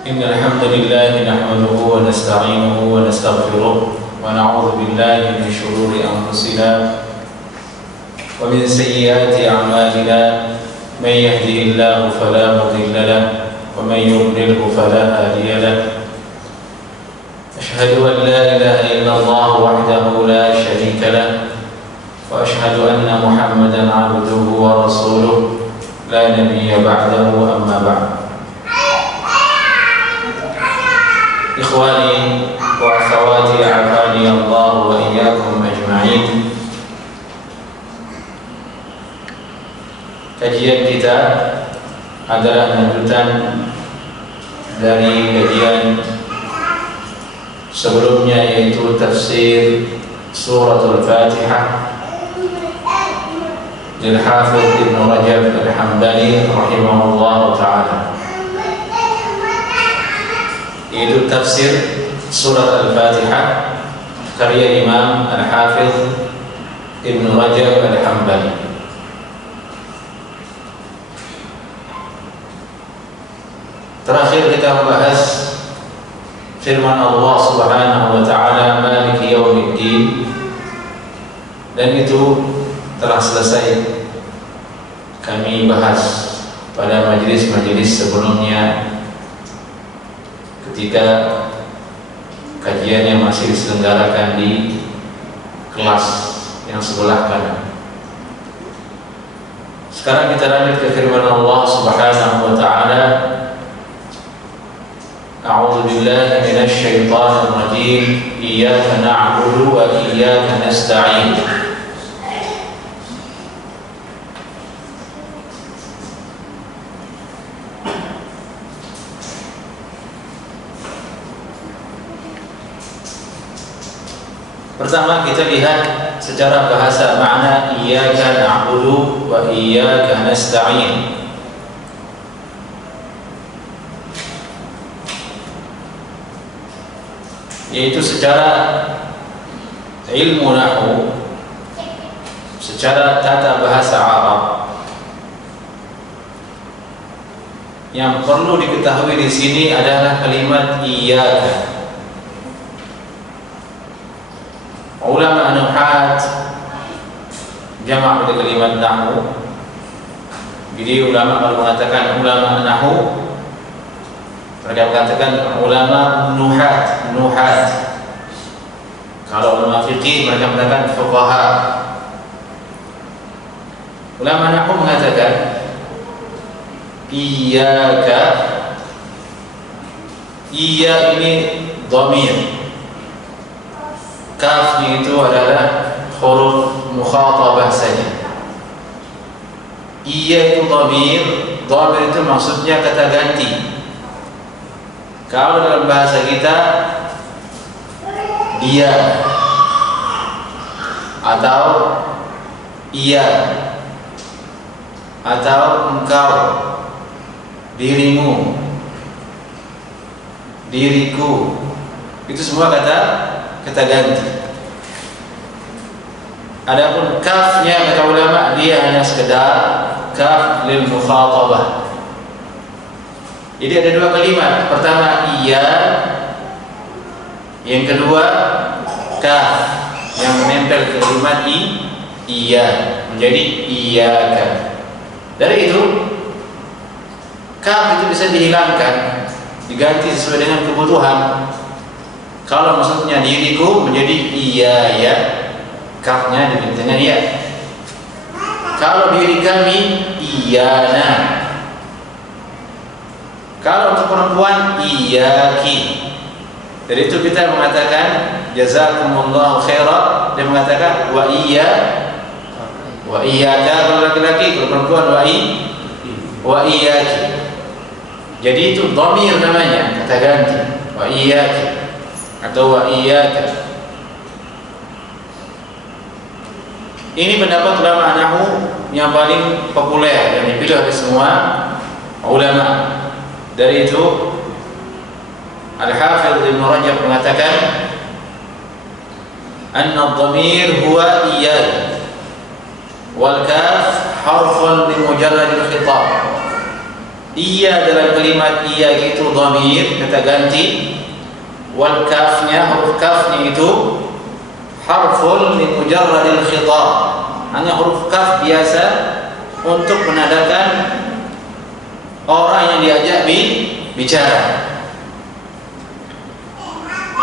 إن الحمد لله نحمده ونستعينه ونستغفره ونعوذ بالله من شرور أنفسنا ومن سيئات أعمالنا من يهده الله فلا مضل له ومن يضلله فلا هادي له أشهد أن لا إله إلا الله وحده لا شريك له وأشهد أن محمدا عبده ورسوله لا نبي بعده أما بعد إخواني وأخواتي أعافاني الله وإياكم أجمعين. Kajian kita adalah lanjutan dari kajian sebelumnya, yaitu tafsir suratul Fatihah lil Hafidz Ibnu Rajab Al-Hambali rahimahullah ta'ala. Yaitu tafsir surat Al-Fatihah karya Imam Al-Hafidz Ibnu Rajab Al-Hambali. Terakhir kita membahas firman Allah Subhanahu wa ta'ala Maliki Yaumiddin, dan itu telah selesai kami bahas pada majelis-majelis sebelumnya ketika kajiannya masih diselenggarakan di kelas yang sebelah kanan. Sekarang kita lanjut ke firman Allah Subhanahu wa ta'ala. A'udzu billahi minasy syaithanir rajim. Iyyaka na'budu wa iyyaka nasta'in. Pertama kita lihat secara bahasa makna iyyaka na'budu wa iyyaka nasta'in. Yaitu secara ilmu nahwu, secara tata bahasa Arab, yang perlu diketahui di sini adalah kalimat iyyaka. Ulama nuhat jamak dari kalimat nahwu. Jadi ulama kalau mengatakan ulama nahwu, mereka mengatakan ulama nuhat. Kalau ulama fikih mereka mengatakan fuqaha. Ulama nahwu mengatakan iyyaka, iya ini dhamir. Kafnya itu adalah huruf mukhatabah saja. Iya itu dhamir. Dhamir itu maksudnya kata ganti. Kalau dalam bahasa kita dia atau ia atau engkau, dirimu, diriku, itu semua kata ganti. Adapun kafnya kata ulama dia hanya sekedar kaf lil mukhatabah. Jadi ada dua kalimat. Pertama iya, yang kedua kaf yang menempel ke kalimat iya menjadi iyyaka. Dari itu kaf itu bisa dihilangkan, diganti sesuai dengan kebutuhan. Kalau maksudnya diriku menjadi iya ya, kafnya diganti dengan iya. Kalau diri kami iyana. Kalau untuk perempuan iyaki. Dari itu kita mengatakan jazakumullahu khairan, dia mengatakan wa iyyaka kalau laki-laki, kalau perempuan wa iyyaki. Jadi itu dhamir namanya, kata ganti, wa iyyaki atau wa iyyaka. Ini pendapat ulama nahwu yang paling populer dan dipilih oleh semua ulama. Dari itu Al-Hafidz Ibnu Rajab mengatakan anna ad-dhamir huwa iyyaka wal kaf harfun li mujarradil khitab. Iya dalam kalimat iya itu dhamir kita ganti, wal kafnya, huruf kafnya itu harfun min mujarradil khitab, hanya huruf kaf biasa untuk menandakan orang yang diajak bicara.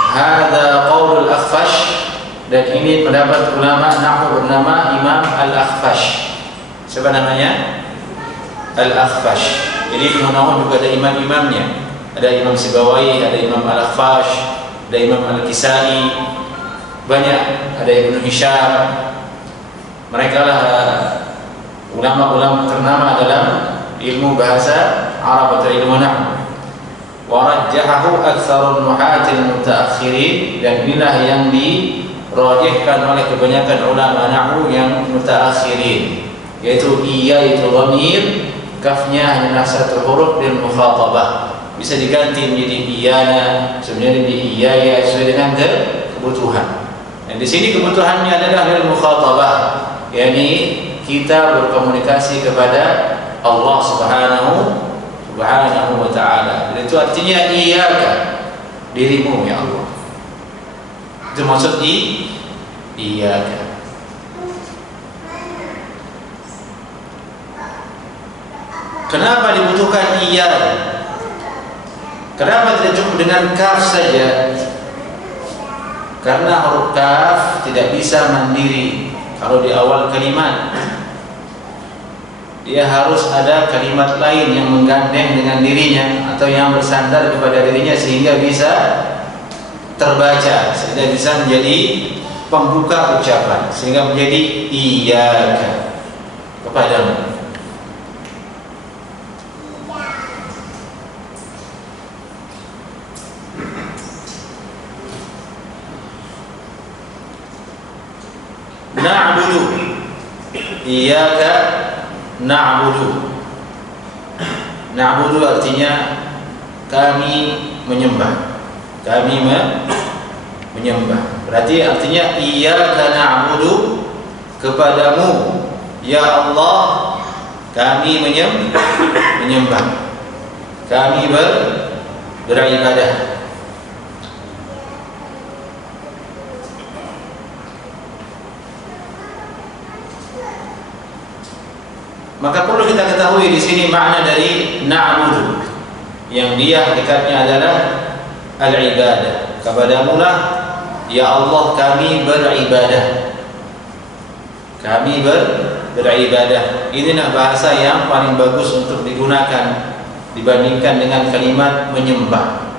Hadza qaulul Akhfash, dan ini pendapat ulama nahwu bernama Imam Al-Akhfash. Siapa namanya? Al-Akhfash. Jadi ilmu nahwu juga ada imam-imamnya. Ada Imam Sibawayh, ada Imam Al-Akhfash, ada Imam Al-Kisai, banyak, ada Ibnu Hisham. Mereka lah ulama-ulama ternama dalam ilmu bahasa Arab atau ilmu nahwu. Wa rajjahahu aktsarun nuhatil mutaakhirin, dan inilah yang dirajihkan oleh kebanyakan ulama nahwu yang mutaakhirin, yaitu iya itu dhamir, kafnya hanya satu huruf dan mukhatabah, bisa diganti menjadi iyana, sebenarnya di iyaya sesuai dengan kebutuhan. Dan di sini kebutuhannya adalah lil mukhatabah, yakni kita berkomunikasi kepada Allah Subhanahu wa ta'ala. Dan itu artinya iyyaka, dirimu ya Allah. Itu maksud iyyaka. Kenapa dibutuhkan iyyaka? Kenapa tidak cukup dengan kaf saja? Karena huruf kaf tidak bisa mandiri. Kalau di awal kalimat, dia harus ada kalimat lain yang menggandeng dengan dirinya atau yang bersandar kepada dirinya sehingga bisa terbaca, sehingga bisa menjadi pembuka ucapan, sehingga menjadi iyyaka, kepadamu. Na'budu, iyyaka na'budu. Na'budu artinya kami menyembah, kami menyembah. Berarti artinya iyyaka na'budu, kepadamu ya Allah kami menyembah, kami beribadah. Maka perlu kita ketahui di sini makna dari na'budu, yang dia hakikatnya adalah al-ibadah. Kepadamulah ya Allah kami beribadah, kami beribadah. Inilah bahasa yang paling bagus untuk digunakan dibandingkan dengan kalimat menyembah,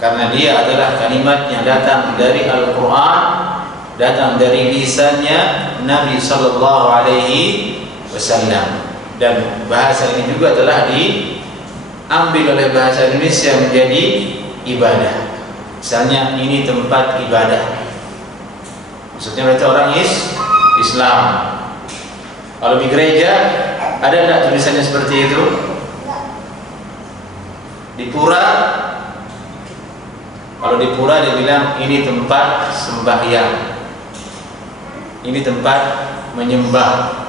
karena dia adalah kalimat yang datang dari Al-Quran, datang dari lisannya Nabi Sallallahu Alaihi Wasallam, dan bahasa ini juga telah diambil oleh bahasa Indonesia menjadi ibadah. Misalnya ini tempat ibadah, maksudnya berarti orang Islam. Kalau di gereja ada tidak tulisannya seperti itu? Di pura, kalau di pura dia bilang ini tempat sembahyang, ini tempat menyembah.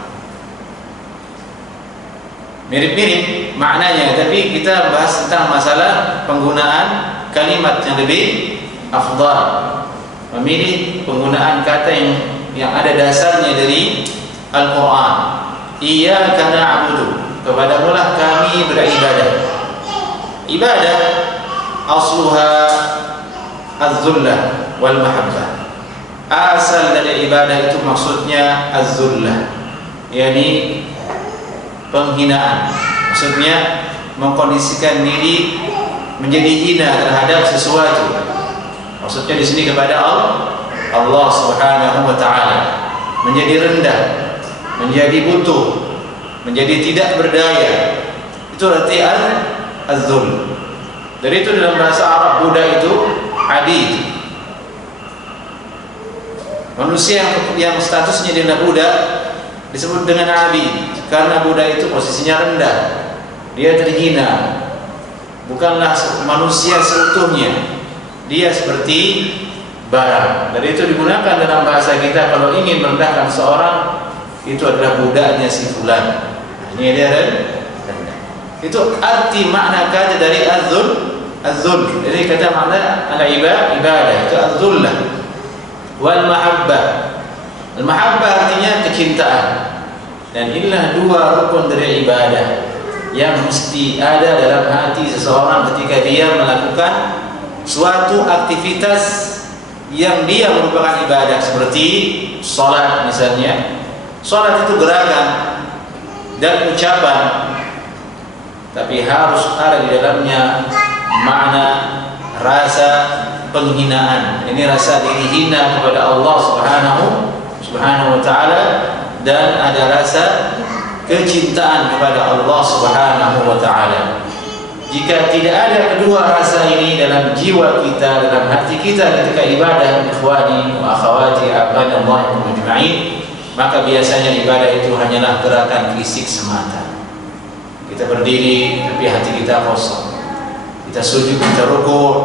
Mirip-mirip maknanya, tapi kita bahas tentang masalah penggunaan kalimat yang lebih afdal, memilih penggunaan kata yang ada dasarnya dari Al-Quran. Iyyaka na'budu, kepadamulah kami beribadah. Ibadah asluha az-zullah wal mahabbah. Asal dari ibadah itu maksudnya az-zullah, yakni penghinaan, maksudnya mengkondisikan diri menjadi hina terhadap sesuatu. Maksudnya di sini kepada Allah Subhanahu wa taala, menjadi rendah, menjadi butuh, menjadi tidak berdaya. Itu arti az-zul. Dari itu dalam bahasa Arab budak itu abid. Manusia yang statusnya adalah budak disebut dengan abid, karena budak itu posisinya rendah, dia terhina, bukanlah manusia seutuhnya, dia seperti barang. Dari itu digunakan dalam bahasa kita kalau ingin merendahkan seorang, itu adalah budaknya si fulan, ini dia rendah. Itu arti makna kata dari az-zul. Jadi kata makna al-ibadah itu az-zullah. Wal mahabbah. Al-mahabbah artinya kecintaan. Dan inilah dua rukun dari ibadah yang mesti ada dalam hati seseorang ketika dia melakukan suatu aktivitas yang dia merupakan ibadah, seperti sholat misalnya. Sholat itu gerakan dan ucapan, tapi harus ada di dalamnya makna rasa penghinaan. Ini rasa diri hina kepada Allah Subhanahu wa ta'ala, dan ada rasa kecintaan kepada Allah Subhanahu wa ta'ala. Jika tidak ada kedua rasa ini dalam jiwa kita, dalam hati kita ketika ibadah, ikhwani wa akhawati a'badallahi ajma'in, maka biasanya ibadah itu hanyalah gerakan fisik semata. Kita berdiri tapi hati kita kosong. Kita sujud, kita rukuk,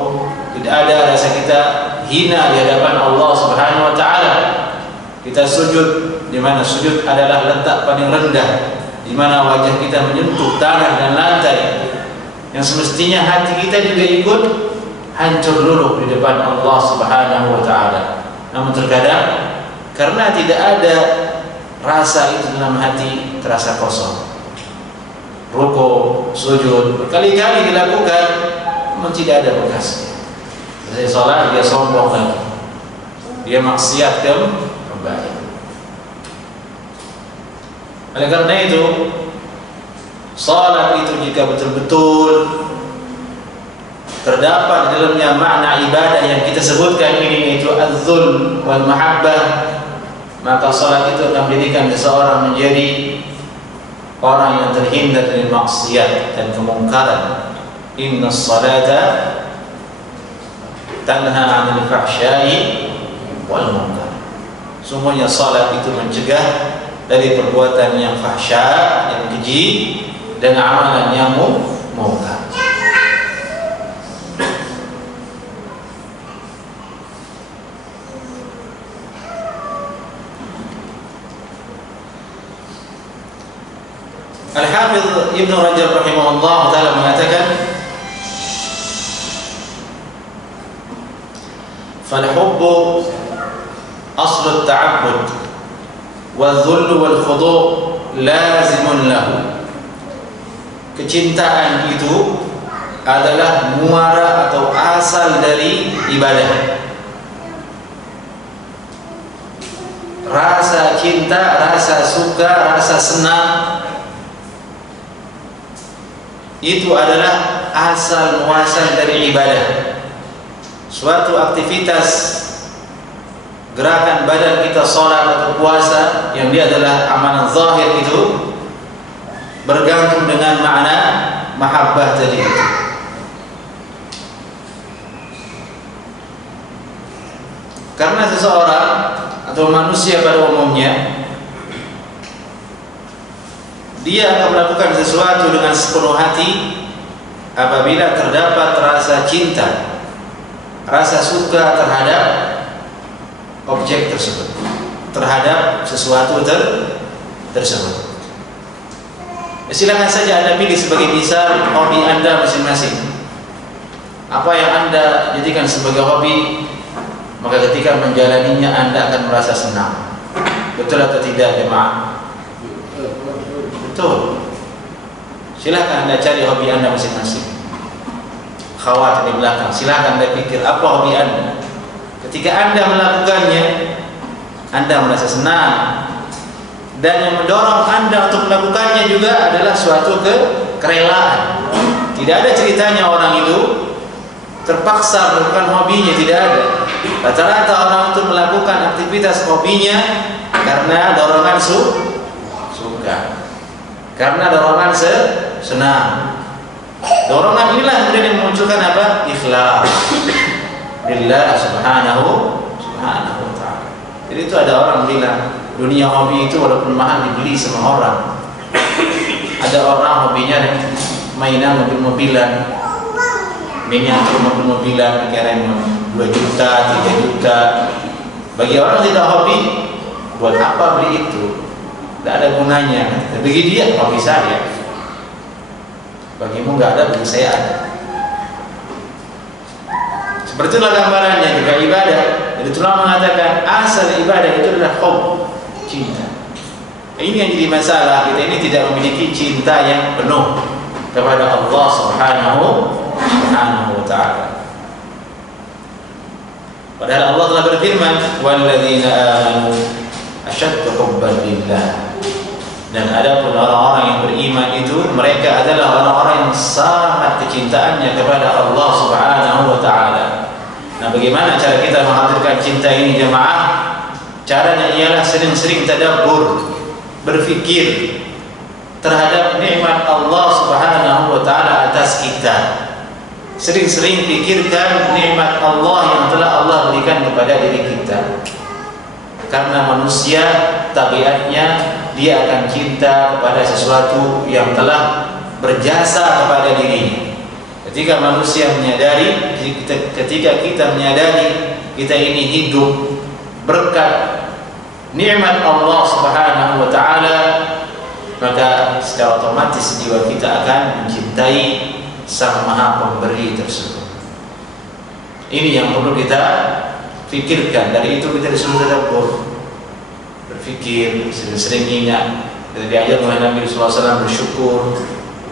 tidak ada rasa kita hina di hadapan Allah Subhanahu wa ta'ala. Kita sujud, di mana sujud adalah letak paling rendah, di mana wajah kita menyentuh tanah dan lantai, yang semestinya hati kita juga ikut hancur luluh di depan Allah Subhanahu wa ta'ala. Namun terkadang karena tidak ada rasa itu dalam hati, terasa kosong. Rukuk, sujud berkali-kali dilakukan, namun tidak ada bekasnya. Selesai sholat dia sombong lagi, dia maksiat kembali. Oleh karena itu, salat itu jika betul-betul terdapat di dalamnya makna ibadah yang kita sebutkan ini, yaitu az-zul wal mahabbah, maka salat itu akan menjadikan seseorang menjadi orang yang terhindar dari maksiat dan kemungkaran. Inna salata tanha 'anil fahsya'i wal munkar. Sungguhnya salat itu mencegah dari perbuatan yang fahsya, yang keji, dan amalan yang munkar. Al-Hafidh Ibn Rajab rahimahullah ta'ala mengatakan, "Fal-hubbu aslu at-ta'abbud wal-dhullu wal-khudu' lazimun lahu." Kecintaan itu adalah muara atau asal dari ibadah. Rasa cinta, rasa suka, rasa senang itu adalah asal muasal dari ibadah. Suatu aktivitas gerakan badan kita, sholat atau puasa, yang dia adalah amalan zahir, itu bergantung dengan makna mahabbah tadi. Karena seseorang atau manusia pada umumnya, dia akan melakukan sesuatu dengan sepenuh hati apabila terdapat rasa cinta, rasa suka terhadap objek tersebut, terhadap sesuatu tersebut. Silakan saja Anda pilih sebagai misal hobi Anda masing-masing. Apa yang Anda jadikan sebagai hobi, maka ketika menjalaninya Anda akan merasa senang. Betul atau tidak, jemaah? Betul. Silakan Anda cari hobi Anda masing-masing. Khawat di belakang, silakan Anda pikir apa hobi Anda. Ketika Anda melakukannya, Anda merasa senang, dan yang mendorong Anda untuk melakukannya juga adalah suatu kerelaan. Tidak ada ceritanya orang itu terpaksa melakukan hobinya, tidak ada. Rata-rata orang itu melakukan aktivitas hobinya karena dorongan suka, karena dorongan senang. Dorongan inilah kemudian yang memunculkan apa? Ikhlas lillah subhanahu wa ta'ala. Jadi itu ada orang bilang dunia hobi itu walaupun mahal dibeli sama orang. Ada orang hobinya mainan mobil-mobilan, miniatur mobil-mobilan, kira-kira 2 juta, 3 juta. Bagi orang tidak hobi, buat apa beli itu? Tidak ada gunanya. Bagi dia hobi saya. Bagimu nggak ada, bagi saya ada. Seperti itulah gambarannya juga ibadah. Jadi ulama mengatakan asal ibadah itu adalah hub, cinta. Ini yang jadi masalah, kita ini tidak memiliki cinta yang penuh kepada Allah Subhanahu wa ta'ala. Padahal Allah telah berfirman, "Walladzina amanu asyaddu hubban lillah." Dan adapun orang-orang yang beriman itu, mereka adalah orang-orang yang sangat kecintaannya kepada Allah Subhanahu wa ta'ala. Nah, bagaimana cara kita menghadirkan cinta ini jemaah? Caranya ialah sering-sering tadabbur, berfikir terhadap nikmat Allah Subhanahu wa ta'ala atas kita. Sering-sering pikirkan nikmat Allah yang telah Allah berikan kepada diri kita. Karena manusia tabiatnya dia akan cinta kepada sesuatu yang telah berjasa kepada dirinya. Ketika manusia menyadari, ketika kita menyadari kita ini hidup berkat nikmat Allah Subhanahu wa ta'ala, maka secara otomatis jiwa kita akan mencintai Sang Maha Pemberi tersebut. Ini yang perlu kita pikirkan. Dari itu kita disuruh tadabbur, berfikir, sering-sering ingat. Kita diajar oleh Nabi SAW bersyukur,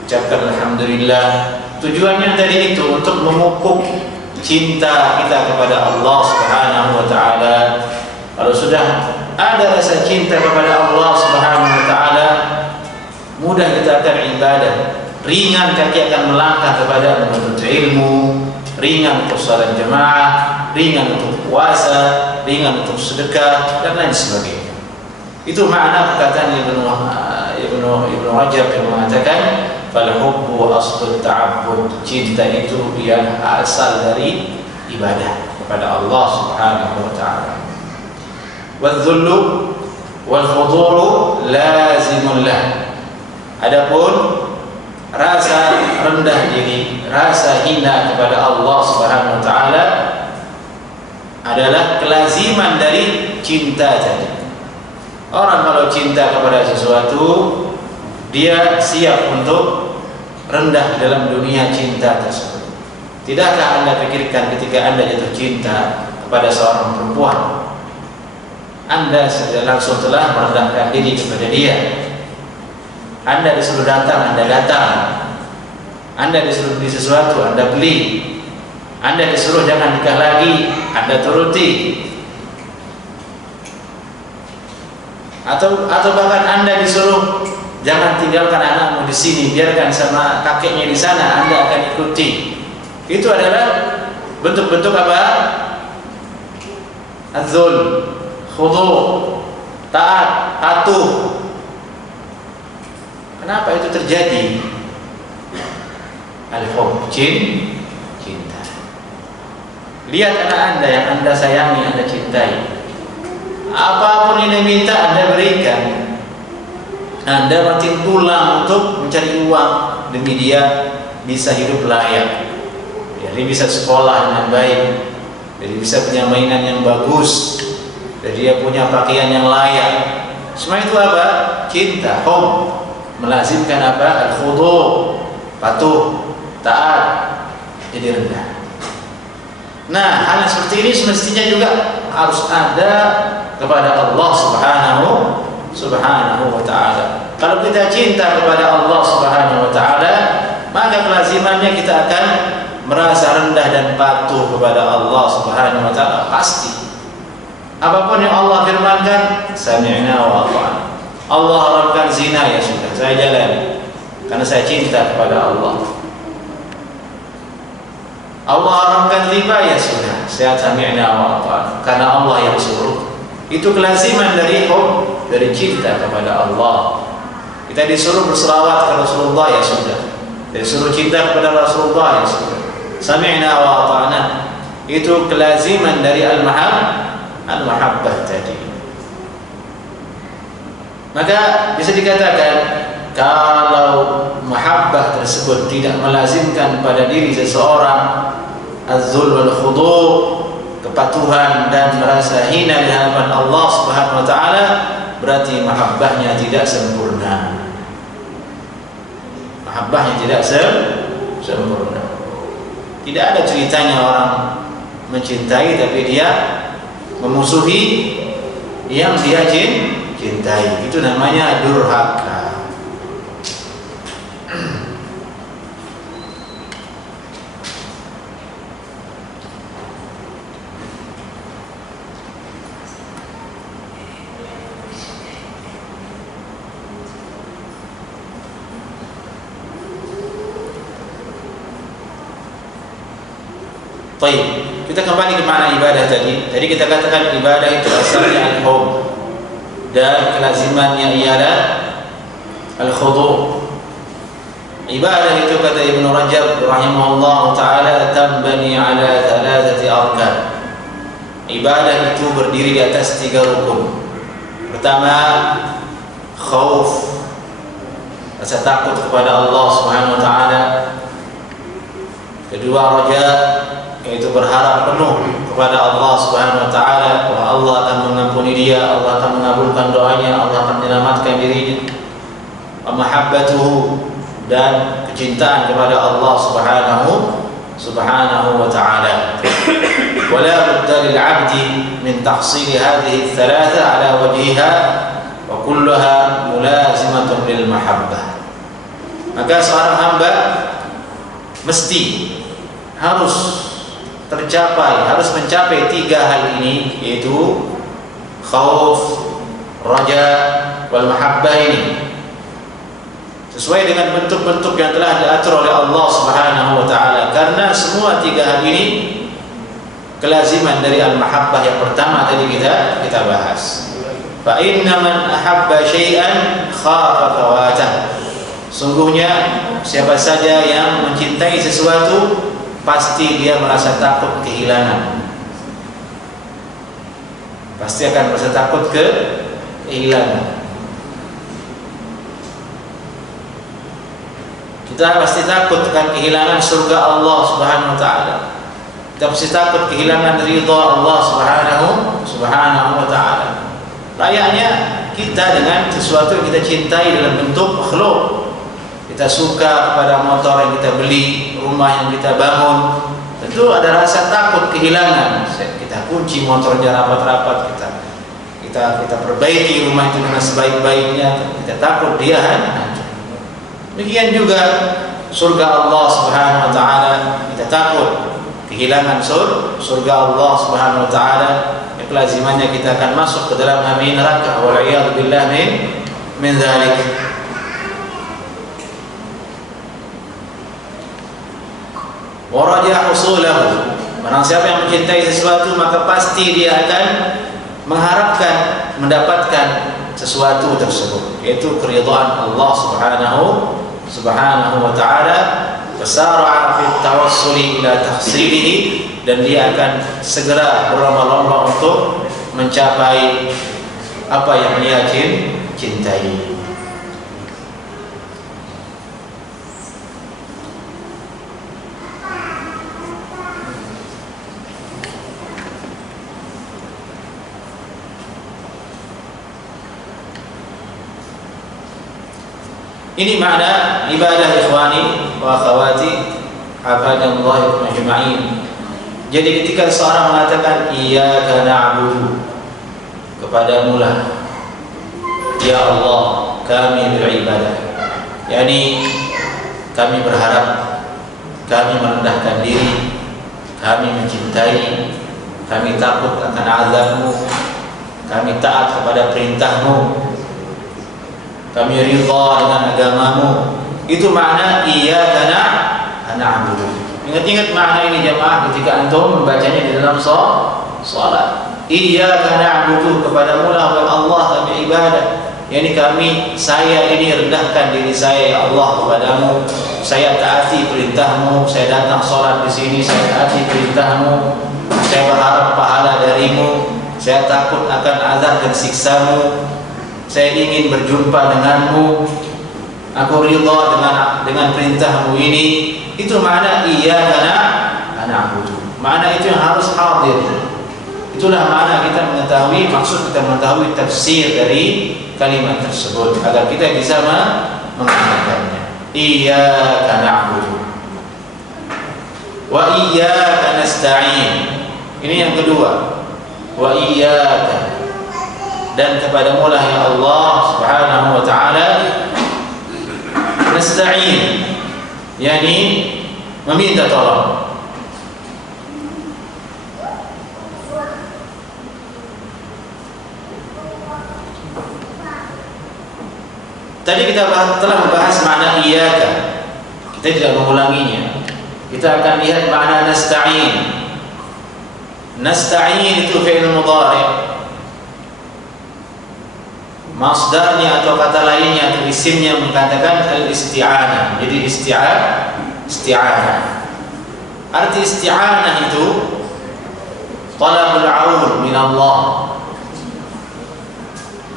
ucapkan alhamdulillah. Tujuannya tadi itu untuk memupuk cinta kita kepada Allah Subhanahu wa ta'ala. Kalau sudah ada rasa cinta kepada Allah Subhanahu wa ta'ala, mudah kita akan ibadah, ringan kaki akan melangkah kepada menuntut ilmu, ringan untuk salat jamaah, ringan untuk puasa, ringan untuk sedekah dan lain sebagainya. Itu makna perkataan Ibnu Rajab yang mengatakan fal hubbu aslut ta'abbud. Cinta itu dia asal dari ibadah kepada Allah Subhanahu wa ta'ala. Wadzullu wal khuduru lazimun lah. Adapun rasa rendah diri, rasa hina kepada Allah Subhanahu wa ta'ala adalah kelaziman dari cinta tadi. Orang kalau cinta kepada sesuatu, dia siap untuk rendah dalam dunia cinta tersebut. Tidakkah Anda pikirkan ketika Anda jatuh cinta kepada seorang perempuan, Anda langsung telah merendahkan diri kepada dia. Anda disuruh datang, Anda datang. Anda disuruh beli sesuatu, Anda beli. Anda disuruh jangan nikah lagi, Anda turuti. Atau bahkan Anda disuruh jangan tinggalkan anakmu di sini, biarkan sama kakeknya di sana, Anda akan ikuti. Itu adalah bentuk-bentuk apa? Az-zul, khudu', taat, patuh. Kenapa itu terjadi? Al-hub, cinta. Lihat anak Anda yang Anda sayangi, Anda cintai. Apapun yang diminta Anda berikan. Anda mati tulang untuk mencari uang demi dia bisa hidup layak. Jadi bisa sekolah dengan baik, jadi bisa punya mainan yang bagus, jadi dia punya pakaian yang layak. Semua itu apa? Cinta, hub. Melazimkan apa? Al-khudu', patuh, taat, jadi rendah. Nah, hal yang seperti ini semestinya juga harus ada kepada Allah Subhanahu wa ta'ala. Kalau kita cinta kepada Allah Subhanahu wa ta'ala, maka kelazimannya kita akan merasa rendah dan patuh kepada Allah Subhanahu wa ta'ala pasti. Apapun yang Allah firmankan, sami'na wa ata'na. Allah haramkan zina, ya sudah, saya jalan karena saya cinta kepada Allah. Allah haramkan riba, ya sudah, saya sami'na wa ata'na karena Allah yang suruh. Itu kelaziman dari hub, dari cinta kepada Allah. Kita disuruh berselawat ke Rasulullah, ya sudah, disuruh cinta kepada Rasulullah, ya sudah, sami'na wa ata'na. Itu kelaziman dari al-mahabbah tadi. Maka bisa dikatakan kalau mahabbah tersebut tidak melazimkan pada diri seseorang az-zul wal khudu', kepatuhan dan merasa hina di hadapan Allah Subhanahu wa ta'ala, berarti mahabbahnya tidak sempurna. Mahabbahnya tidak sempurna. Tidak ada ceritanya orang mencintai tapi dia memusuhi yang dia cintai. Itu namanya durhaka. Baik, kita kembali ke makna ibadah tadi. Tadi kita katakan ibadah itu asalnya al-hub dan kelazimannya ialah al-khudu'. Ibadah itu kata Ibnu Rajab rahimahullah taala tanbani ala thalathati arkan. Ibadah itu berdiri di atas 3 rukun. Pertama, khauf, rasa takut kepada Allah Subhanahu wa taala. Kedua, raja, yaitu berharap penuh kepada Allah Subhanahu wa taala bahwa Allah akan mengampuni dia, Allah akan mengabulkan doanya, Allah akan menyelamatkan dirinya. Wa mahabbatuhu, dan kecintaan kepada Allah Subhanahu wa taala. Wala budda lil 'abdi min tahsil hadhihi ats-thalatha ala wajhiha wa kulluha mulazimatun lil mahabbah. Maka seorang hamba mesti harus mencapai 3 hal ini, yaitu khauf, raja, wal mahabbah ini, sesuai dengan bentuk-bentuk yang telah diatur oleh Allah Subhanahu wa taala. Karena semua 3 hal ini kelaziman dari al-mahabbah yang pertama tadi kita bahas. Fa inna man ahabba syai'an khafa fawatah. Sungguhnya siapa saja yang mencintai sesuatu pasti dia merasa takut kehilangan. Pasti akan merasa takut kehilangan. Kita pasti takut akan kehilangan surga Allah Subhanahu wa taala. Kita pasti takut kehilangan ridha Allah Subhanahu wa taala. Layaknya kita dengan sesuatu yang kita cintai dalam bentuk makhluk. Kita suka kepada motor yang kita beli, rumah yang kita bangun, tentu ada rasa takut kehilangan. Kita kunci motornya rapat-rapat, kita perbaiki rumah itu dengan sebaik-baiknya. Kita takut dia hancur. Demikian juga surga Allah Subhanahu wa taala, kita takut kehilangan surga Allah Subhanahu wa taala. Kelazimannya kita akan masuk ke dalam api neraka, wal iyad billah min dzalik. Waraja husulahu, barang siapa yang mencintai sesuatu maka pasti dia akan mengharapkan mendapatkan sesuatu tersebut, yaitu keridhaan Allah Subhanahu wa taala. Fasara'a fi tawassuli ila tahsilihi, dan dia akan segera berlomba-lomba untuk mencapai apa yang dia cintai. Ini makna ibadah ikhwani wa akhawati hafadallahu ajma'in. Jadi ketika seorang mengatakan iyyaka na'budu, kepadamu lah ya Allah kami beribadah, yakni kami berharap, kami merendahkan diri, kami mencintai, kami takut akan azabmu, kami taat kepada perintahmu, kami ridha dengan agamamu. Itu makna iyyaka na'budu. Ingat-ingat makna ini jemaah ketika antum membacanya di dalam salat. Iyyaka na'budu, kepadamu lah Allah kami ibadah. Yani saya ini rendahkan diri saya ya Allah kepadamu. Saya taati perintahmu, saya datang salat di sini, saya taati perintahmu. Saya berharap pahala darimu, saya takut akan azab dan siksamu. Saya ingin berjumpa denganmu, aku ridha dengan perintahmu ini. Itu makna iyyaka na'budu. Makna itu yang harus hadir. Itulah makna kita mengetahui, maksud kita mengetahui tafsir dari kalimat tersebut agar kita bisa mengamalkannya. iyyaka na'budu wa iyyaka nasta'in. Ini yang kedua, wa iyyaka, dan kepadamu lah ya Allah Subhanahu wa ta'ala nasta'in, yakni meminta tolong. Tadi kita telah membahas makna iyyaka, kita tidak mengulanginya. Kita akan lihat makna nasta'in. Nasta'in itu fi'il mudhari'. Masdarnya atau kata lainnya atau isimnya mengatakan al-isti'anah. Jadi isti'anah. Arti isti'anah itu talabul 'aun min Allah.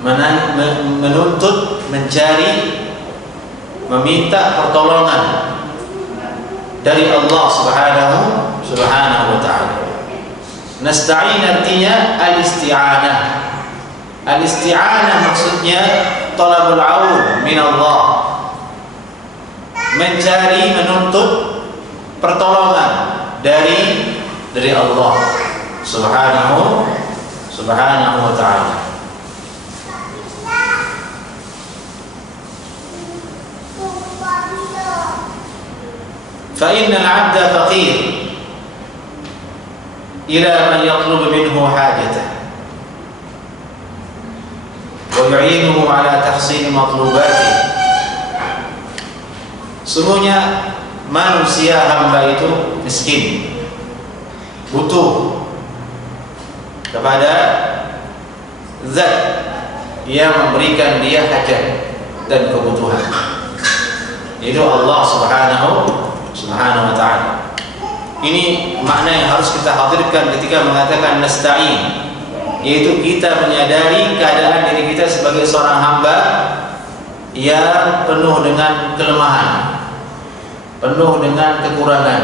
Menuntut, mencari, meminta pertolongan dari Allah Subhanahu wa ta'ala. Nasta'in artinya al-isti'anah. Al-isti'anah maksudnya talabul 'aun min Allah, mencari, menuntut pertolongan dari Allah Subhanahu wa ta'ala. فإن العبد فقير إلى من يطلب منه حاجته ويعينه على تحصيل مطلوباته. Sungguhnya manusia hamba itu miskin, butuh kepada zat yang memberikan dia hajat dan kebutuhan, yaitu Allah Subhanahu wa ta'ala. Ini makna yang harus kita hadirkan ketika mengatakan nasta'in, yaitu kita menyadari keadaan diri kita sebagai seorang hamba yang penuh dengan kelemahan, penuh dengan kekurangan.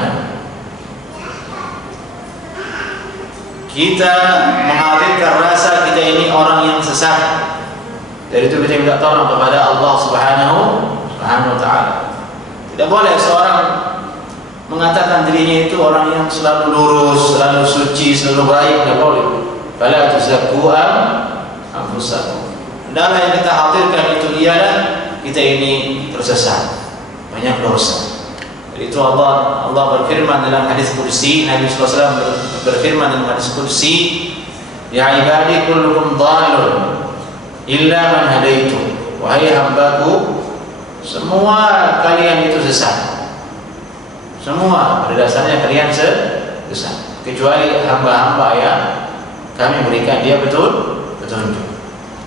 Kita menghadirkan rasa kita ini orang yang sesat. Dari itu kita minta tolong kepada Allah Subhanahu wa ta'ala. Tidak boleh seorang mengatakan dirinya itu orang yang selalu lurus, selalu suci, selalu baik. Tidak boleh. Fala tuzakku anfusakum. Hendaklah yang kita hadirkan itu ialah kita ini tersesat, banyak dosa. Jadi itu Allah berfirman dalam hadis kursi, Nabi SAW berfirman dalam hadis kursi, ya ibadi kullukum dhalun illa man hadaitu. Wahai hambaku, semua kalian itu sesat. Semua pada dasarnya kalian sesat, kecuali hamba-hamba yang kami berikan dia petunjuk.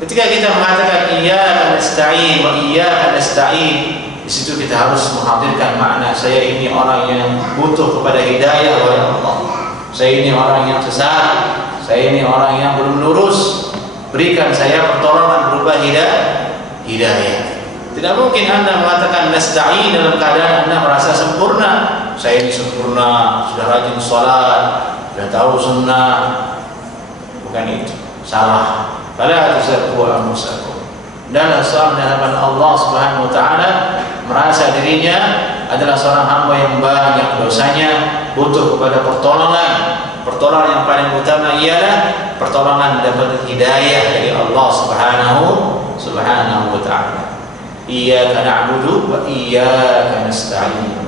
Ketika kita mengatakan iyyaka nasta'in wa iyyaka nasta'in, di situ kita harus menghadirkan makna saya ini orang yang butuh kepada hidayah oleh Allah. Saya ini orang yang sesat, saya ini orang yang belum lurus. Berikan saya pertolongan berupa hidayah. Tidak mungkin Anda mengatakan nasta'in dalam keadaan Anda merasa sempurna. Saya ini sempurna, sudah rajin sholat, sudah tahu sunnah. Bukan itu, salah. Fala tuzakku anfusakum. Dan seorang di hadapan Allah Subhanahu wa ta'ala merasa dirinya adalah seorang hamba yang banyak dosanya, butuh kepada pertolongan. Pertolongan yang paling utama ialah pertolongan mendapat hidayah dari Allah Subhanahu wa ta'ala. Iyyaka na'budu wa iyyaka nasta'in.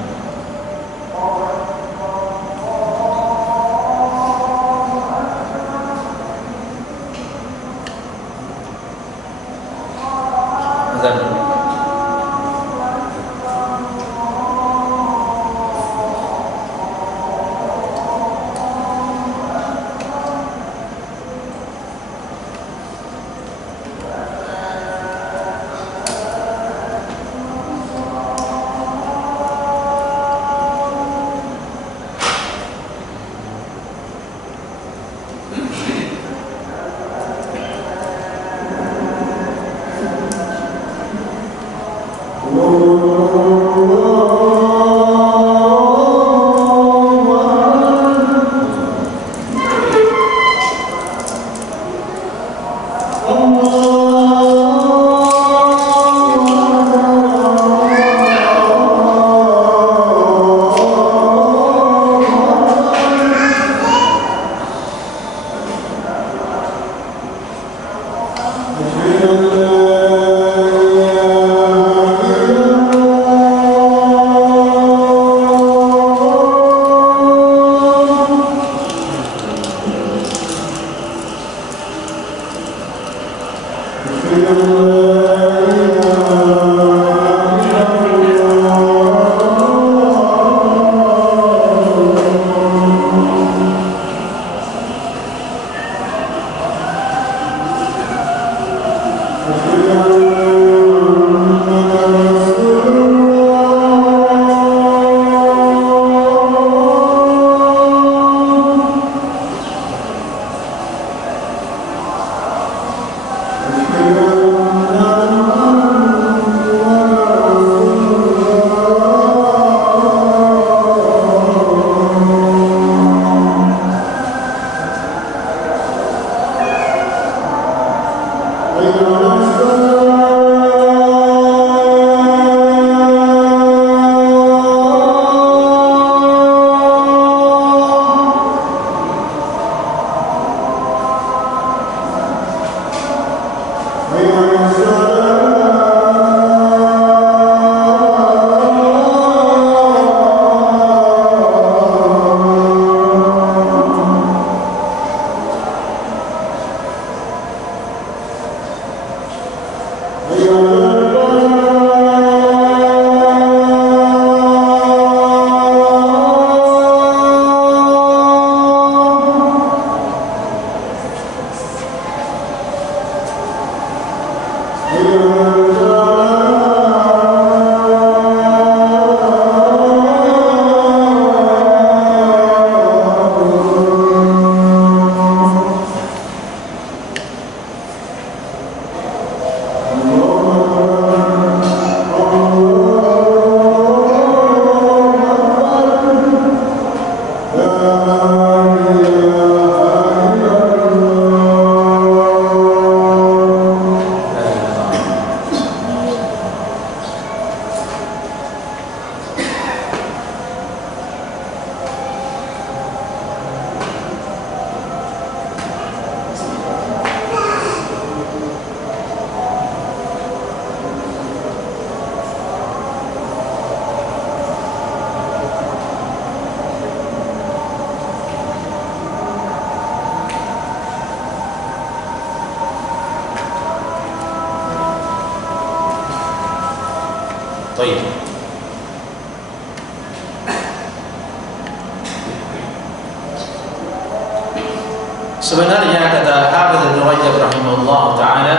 Sebenarnya kata Hafidz Ibnu Rajab rahimahullah taala,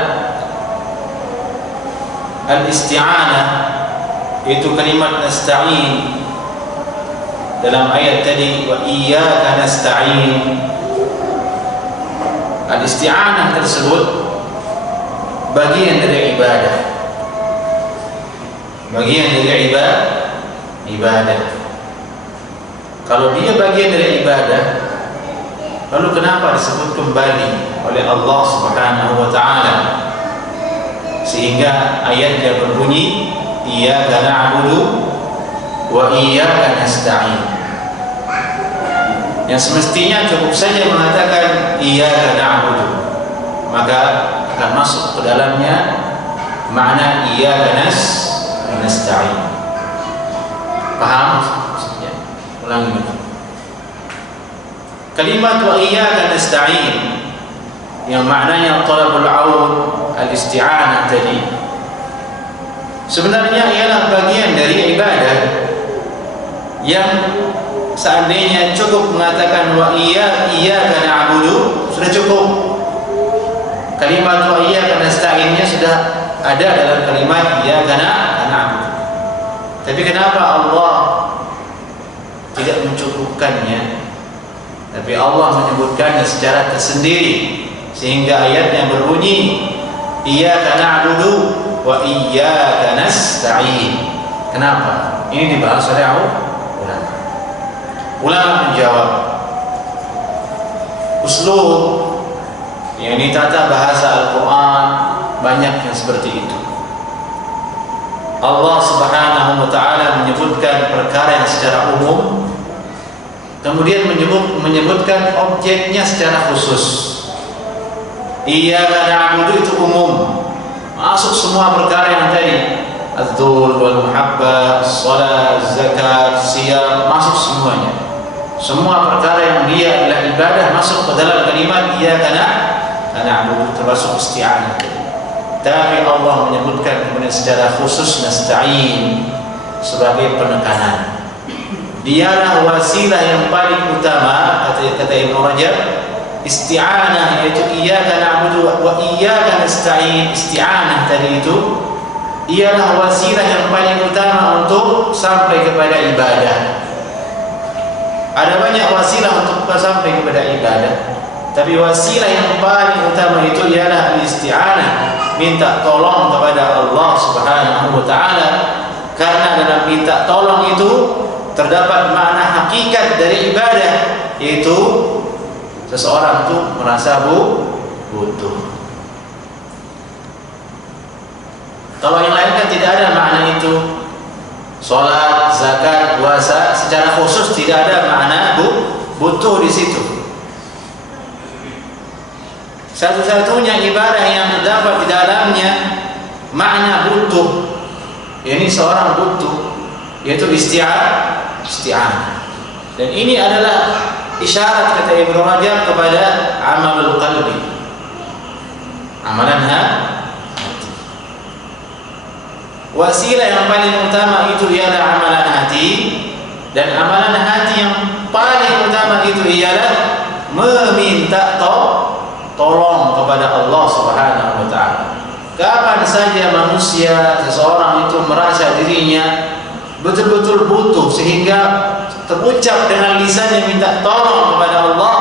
al-isti'anah itu kalimat nasta'in dalam ayat tadi, wa iyyaka nasta'in. Al-isti'anah tersebut bagian dari ibadah, bagian dari ibadah. Kalau dia bagian dari ibadah, lalu kenapa disebut kembali oleh Allah Subhanahu wa taala sehingga ayatnya berbunyi iyyaka na'budu wa iyyaka nasta'in? Yang semestinya cukup saja mengatakan iyyaka na'budu, maka akan masuk ke dalamnya makna iyyaka nasta'in. Paham maksudnya? Ulangi. Kalimat wa iyyaka nasta'in yang maknanya talabul aun, al-isti'anah tadi, sebenarnya ialah bagian dari ibadah yang seandainya cukup mengatakan wa iyyaka na'budu sudah cukup. Kalimat wa iyyaka nasta'innya sudah ada dalam kalimat iyyaka na'budu. Tapi kenapa Allah tidak mencukupkannya? Tapi Allah menyebutkannya secara tersendiri sehingga ayatnya berbunyi iyyaka na'budu wa iyyaka nasta'in. Kenapa? Ini dibahas oleh ulama. Ulama menjawab, uslub yang ditata bahasa Al-Quran banyak yang seperti itu. Allah Subhanahu wa ta'ala menyebutkan perkara yang secara umum, kemudian menyebutkan objeknya secara khusus. Iyyaka na'budu itu umum, masuk semua perkara yang tadi, az-dzul wal muhabbah, shalat, zakat, siyam, masuk semuanya. Semua perkara yang dia adalah ibadah masuk ke dalam kalimat iyyaka na'budu, termasuk isti'anah. Tapi Allah menyebutkan kemudian secara khusus nasta'in sebagai penekanan. Dialah wasilah yang paling utama, kata Ibnu Rajab. Isti'anah yaitu iyyaka na'budu wa iyyaka nasta'in. Isti'anah tadi itu ialah wasilah yang paling utama untuk sampai kepada ibadah. Ada banyak wasilah untuk sampai kepada ibadah, tapi wasilah yang paling utama itu ialah isti'anah, minta tolong kepada Allah Subhanahu wa taala. Karena dalam minta tolong itu terdapat makna hakikat dari ibadah, yaitu seseorang itu merasa butuh. Kalau yang lain kan tidak ada makna itu. Salat, zakat, puasa secara khusus tidak ada makna butuh di situ. Satu-satunya ibadah yang terdapat di dalamnya makna butuh, yakni seorang butuh, yaitu isti'anah. Dan ini adalah isyarat, kata Ibnu Rajab, kepada amalul qalbi, amalan hati. Wasilah yang paling utama itu ialah amalan hati, dan amalan hati yang paling utama itu ialah meminta tolong kepada Allah Subhanahu wa taala. Kapan saja manusia, seseorang itu merasa dirinya betul-betul butuh sehingga terucap dengan lisannya minta tolong kepada Allah,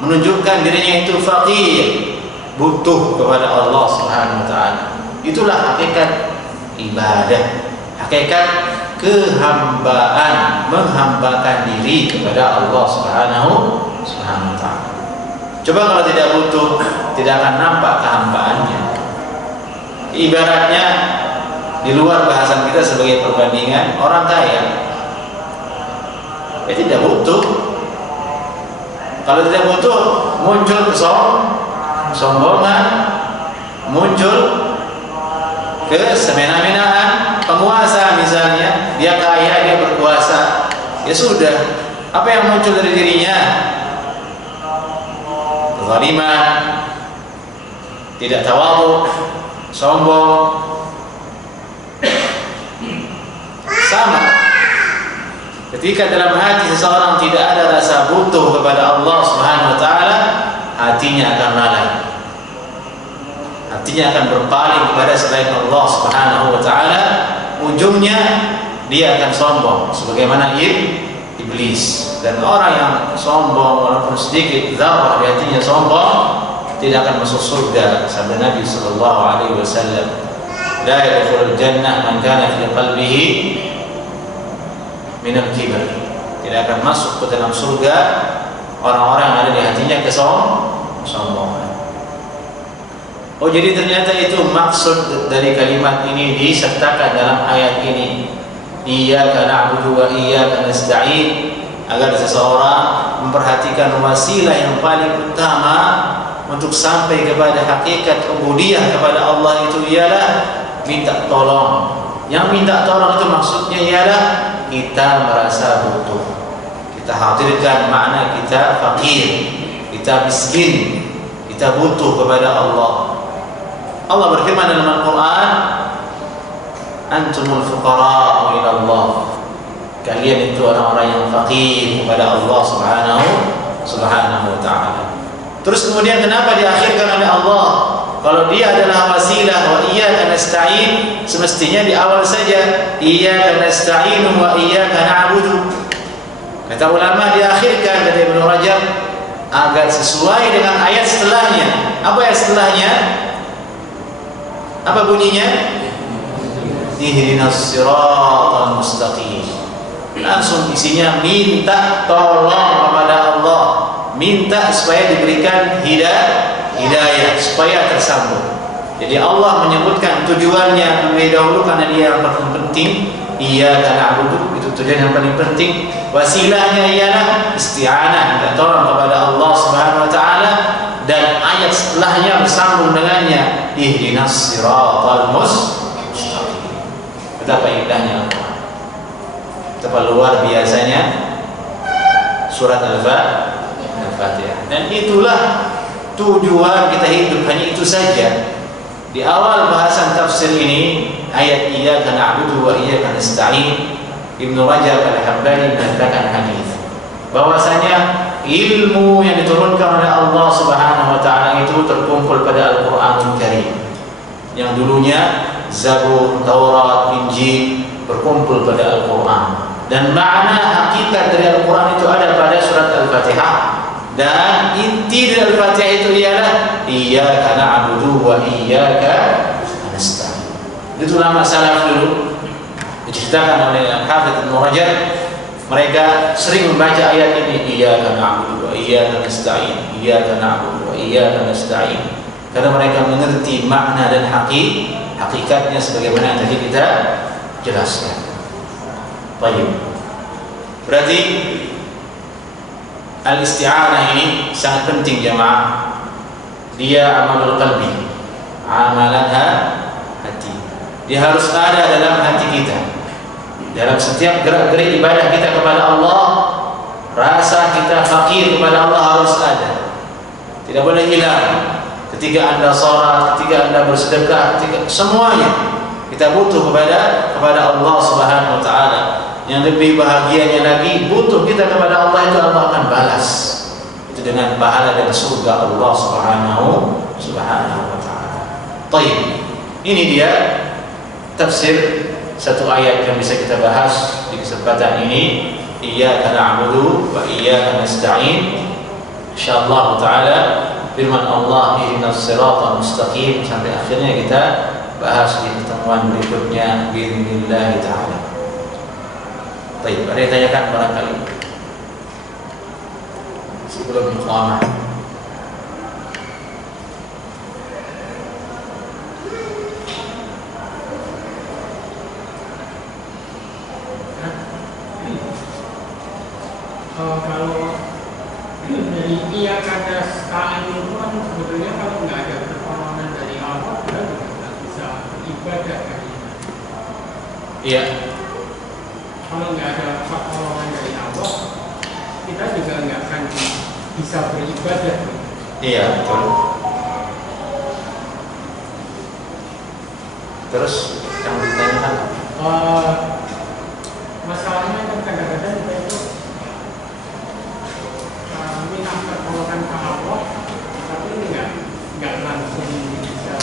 menunjukkan dirinya itu faqir, butuh kepada Allah Subhanahu wa taala. Itulah hakikat ibadah, hakikat kehambaan, menghambakan diri kepada Allah Subhanahu wa taala. Coba kalau tidak butuh, tidak akan nampak kehambaannya. Ibaratnya, di luar bahasan kita sebagai perbandingan, orang kaya tidak butuh. Kalau tidak butuh, muncul kesombongan, muncul kesemena-menaan. Penguasa misalnya, dia kaya, dia berkuasa, ya sudah, apa yang muncul dari dirinya? Kezaliman, tidak tawadhu, sombong. Sama ketika dalam hati seseorang tidak ada rasa butuh kepada Allah Subhanahu wa taala, hatinya akan lalai, hatinya akan berpaling kepada selain Allah Subhanahu wa taala. Ujungnya dia akan sombong sebagaimana iblis. Dan orang yang sombong walaupun sedikit dzarrah di hatinya sombong tidak akan masuk surga. Sabda Nabi sallallahu alaihi wasallam, la yadkhulul jannah man kana fi qalbihi min al-kibr. Tidak akan masuk ke dalam surga orang-orang yang ada di hatinya kesombongan. Oh, jadi ternyata itu maksud dari kalimat ini disertakan dalam ayat ini. Iyyaka na'budu wa iyyaka nasta'in, agar seseorang memperhatikan wasilah yang paling utama untuk sampai kepada hakikat ubudiyah kepada Allah itu ialah minta tolong. Yang minta tolong itu maksudnya ialah kita merasa butuh. Kita hadirkan makna kita fakir, kita miskin, kita butuh kepada Allah. Allah berfirman dalam Al-Quran, antumul fuqara ila Allah. Kalian itu orang-orang yang fakir kepada Allah Subhanahu wa ta'ala. Terus kemudian kenapa diakhirkan oleh Allah? Kalau dia adalah wasilah wa iyyaka nasta'in, semestinya di awal saja iyyaka nasta'in wa iyyaka na'budu. Kata ulama diakhirkan dari Ibnu Rajab agar sesuai dengan ayat setelahnya. Apa ayat setelahnya? Apa bunyinya? Ihdinas siratal mustaqim. Langsung isinya minta tolong kepada Allah, minta supaya diberikan hidayah, supaya tersambung. Jadi Allah menyebutkan tujuannya lebih dahulu karena dia yang paling penting. Iyyaka na'budu, itu tujuan yang paling penting. Wasilahnya ialah isti'anah, minta tolong kepada Allah Subhanahu wa taala, dan ayat setelahnya bersambung dengannya. ihdinas siratal mustaqim. Betapa indahnya Al-Quran, betapa luar biasanya surat Al-Fatihah. Dan itulah tujuan kita hidup, hanya itu saja. Di awal bahasan tafsir ini, ayat iyyaka na'budu wa iyyaka nasta'in, Ibnu Rajab Al-Hambali mengatakan hadis bahwasanya ilmu yang diturunkan oleh Allah Subhanahu wa taala itu terkumpul pada Al-Qur'anul Karim. Yang dulunya Zabur, Taurat, Injil berkumpul pada Al-Qur'an. Dan makna hakikat dari Al-Qur'an itu ada pada surat Al-Fatihah. Dan inti dari Al-Fatihah itu ialah iyyaka na'budu wa iyyaka nasta'in. Itu ulama salaf dulu diceritakan oleh Hafidz Ibnu Rajab, mereka sering membaca ayat ini, iyyaka na'budu wa iyyaka nasta'in, iyyaka na'budu wa iyyaka nasta'in, karena mereka mengerti makna dan hakikatnya sebagaimana yang tadi kita jelaskan. Baik. Berarti al-isti'anah ini sangat penting jemaah. Dia amalul qalbi, amalan hati. Dia harus ada dalam hati kita. Dalam setiap gerak-gerik ibadah kita kepada Allah, rasa kita fakir kepada Allah harus ada. Tidak boleh hilang. Ketika Anda salat, ketika Anda bersedekah, ketika semuanya kita butuh kepada Allah Subhanahu wa taala. Yang lebih bahagianya lagi, butuh kita kepada Allah itu Allah akan balas itu dengan pahala dan surga Allah Subhanahu wa taala. Baik. Ini dia tafsir satu ayat yang bisa kita bahas di kesempatan ini, iyyaka na'budu wa iyyaka nasta'in. Insyaallah taala firman Allah ihdinas siratal mustaqim sampai akhirnya kita bahas di pertemuan berikutnya bismillah taala. Baik, ada yang tanyakan barangkali sebelum iqamah? Kalau dari iyyaka nasta'in itu kan sebetulnya kalau nggak ada pertolongan dari Allah kita juga nggak bisa ibadah kan? Iya. Kalau nggak ada pertolongan dari Allah, kita juga nggak akan bisa beribadah. Iya, betul. Terus yang ditanyakan? Masalahnya kan kadang-kadang kita itu minta pertolongan ke Allah, tapi nggak langsung bisa.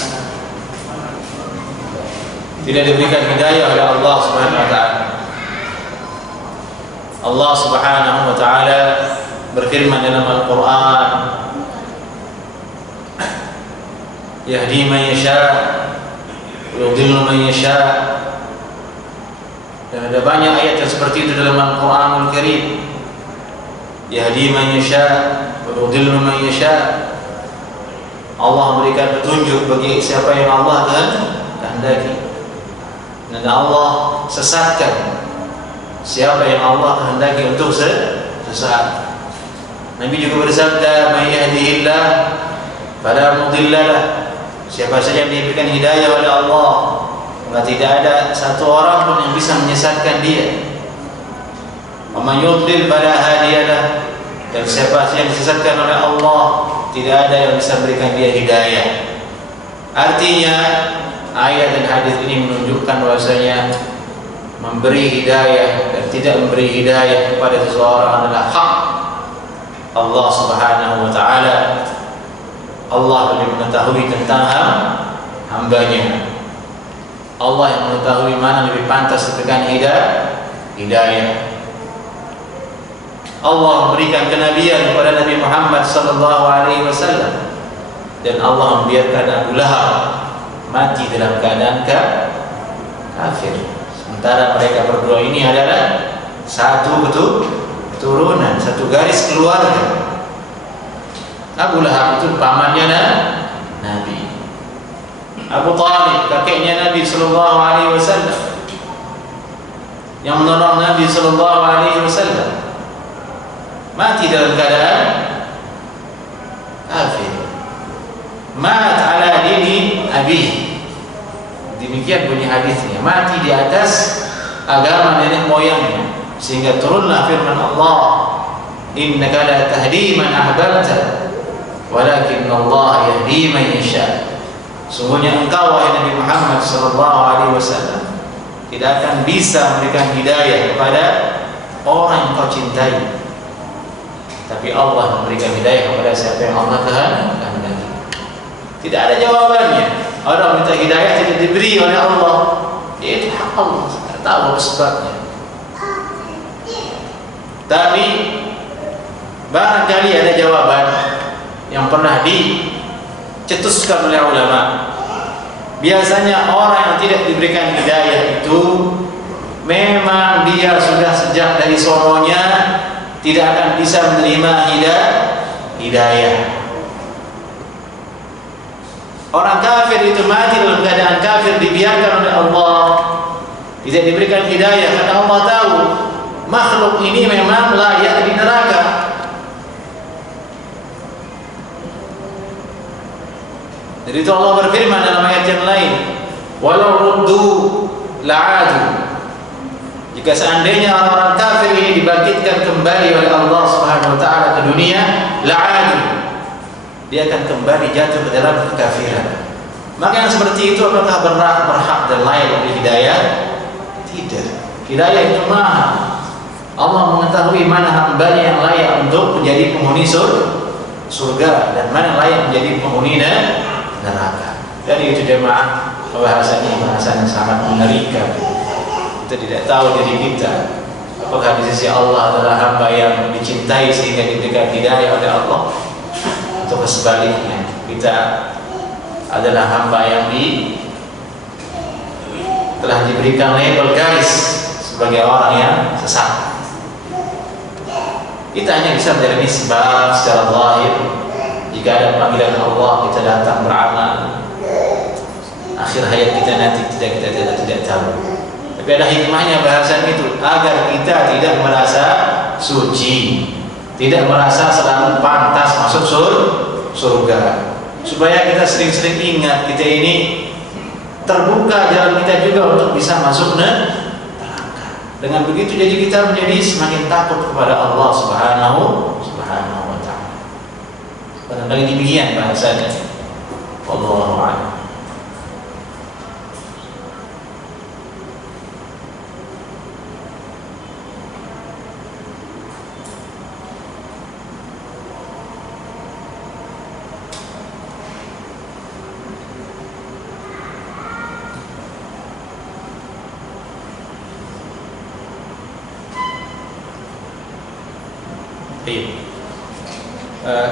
Tidak diberikan hidayah oleh Allah Subhanahu wa taala. Allah Subhanahu wa taala berfirman dalam Al-Qur'an, yahdi man yasha wa yudhillu man yasha. Dan ada banyak ayat yang seperti itu dalam Al-Qur'anul Karim. Yahdi man yasha wa yudhillu man yasha. Allah memberikan petunjuk bagi siapa yang Allah kehendaki. Dan Allah sesatkan siapa yang Allah kehendaki untuk sesat. Nabi juga bersabda, "May yahdihillah fala mudilla lah." Siapa saja yang diberikan hidayah oleh Allah, maka tidak ada satu orang pun yang bisa menyesatkan dia. Wa may yudlil fala hadiyalah. Dan siapa saja yang disesatkan oleh Allah, tidak ada yang bisa memberikan dia hidayah. Artinya ayat dan hadis ini menunjukkan bahwasanya memberi hidayah dan tidak memberi hidayah kepada seseorang adalah hak Allah Subhanahu wa taala. Allah lebih mengetahui tentang hambanya. Allah yang mengetahui mana lebih pantas diberikan hidayah. Allah memberikan kenabian kepada Nabi Muhammad sallallahu alaihi wasallam, dan Allah membiarkan Abu Lahab mati dalam keadaan kafir. Sementara mereka berdua ini adalah satu keturunan, satu garis keluarga. Abu Lahab itu pamannya Nabi. Abu Talib kakeknya Nabi sallallahu alaihi wasallam yang menolong Nabi sallallahu alaihi wasallam mati dalam keadaan kafir. Mat ala dini Abi abih. Demikian bunyi hadisnya, mati di atas agama nenek moyangnya, sehingga turunlah firman Allah, innaka la tahdi man ahbabta walakin Allah yahdi man yasha. Sungguhnya engkau wahai Nabi Muhammad sallallahu alaihi wasallam tidak akan bisa memberikan hidayah kepada orang yang kau cintai, tapi Allah memberikan hidayah kepada siapa yang Allah kehendaki. Tidak ada jawabannya. Orang minta hidayah tidak diberi oleh Allah, itu hak Allah, tidak tahu sebabnya. Tapi barangkali ada jawaban yang pernah dicetuskan oleh ulama. Biasanya orang yang tidak diberikan hidayah itu memang dia sudah sejak dari sononya tidak akan bisa menerima hidayah. Orang kafir itu mati dalam keadaan kafir dibiarkan oleh Allah, tidak diberikan hidayah karena Allah tahu makhluk ini memang layak di neraka. Jadi itu Allah berfirman dalam ayat yang lain, walau ruddu la'adu. Jika seandainya orang-orang kafir ini dibangkitkan kembali oleh Allah Subhanahu wa taala ke dunia, la'adu, dia akan kembali jatuh ke dalam kekafiran. Maka yang seperti itu apakah berhak dan layak untuk hidayah? Tidak. Hidayah itu mahal. Allah mengetahui mana hambanya yang layak untuk menjadi penghuni surga dan mana yang layak menjadi penghuni neraka. Jadi itu jemaah, bahasannya bahasan yang sangat mengerikan. Kita tidak tahu diri kita apakah di sisi Allah adalah hamba yang dicintai sehingga diberikan hidayah oleh Allah, atau sebaliknya kita adalah hamba yang telah diberikan label garis sebagai orang yang sesat. Kita hanya bisa menjalani sebab secara zahir. Jika ada panggilan Allah, kita datang beramal. Akhir hayat kita nanti kita tidak tahu. Tapi ada hikmahnya bahasan itu, agar kita tidak merasa suci, tidak merasa selalu pantas masuk surga, supaya kita sering-sering ingat kita ini terbuka jalan kita juga untuk bisa masuk neraka. Dengan begitu jadi kita menjadi semakin takut kepada Allah Subhanahu wa taala. Barangkali demikian bahasanya. Wallahu a'lam.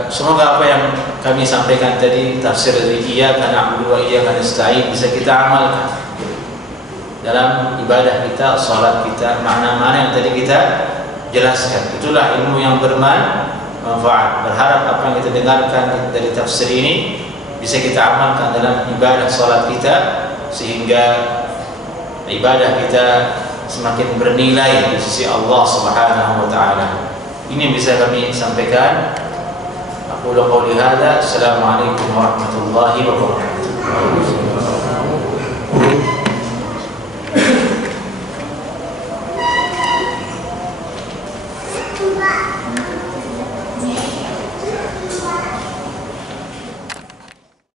Semoga apa yang kami sampaikan tadi, tafsir dari iyyaka na'budu wa iyyaka nasta'in, bisa kita amalkan dalam ibadah kita, salat kita, makna-makna yang tadi kita jelaskan. Itulah ilmu yang bermanfaat. Berharap apa yang kita dengarkan dari tafsir ini bisa kita amalkan dalam ibadah salat kita, sehingga ibadah kita semakin bernilai di sisi Allah Subhanahu wa taala. Ini yang bisa kami sampaikan. Aku qouli hadza. Assalamualaikum warahmatullahi wabarakatuh.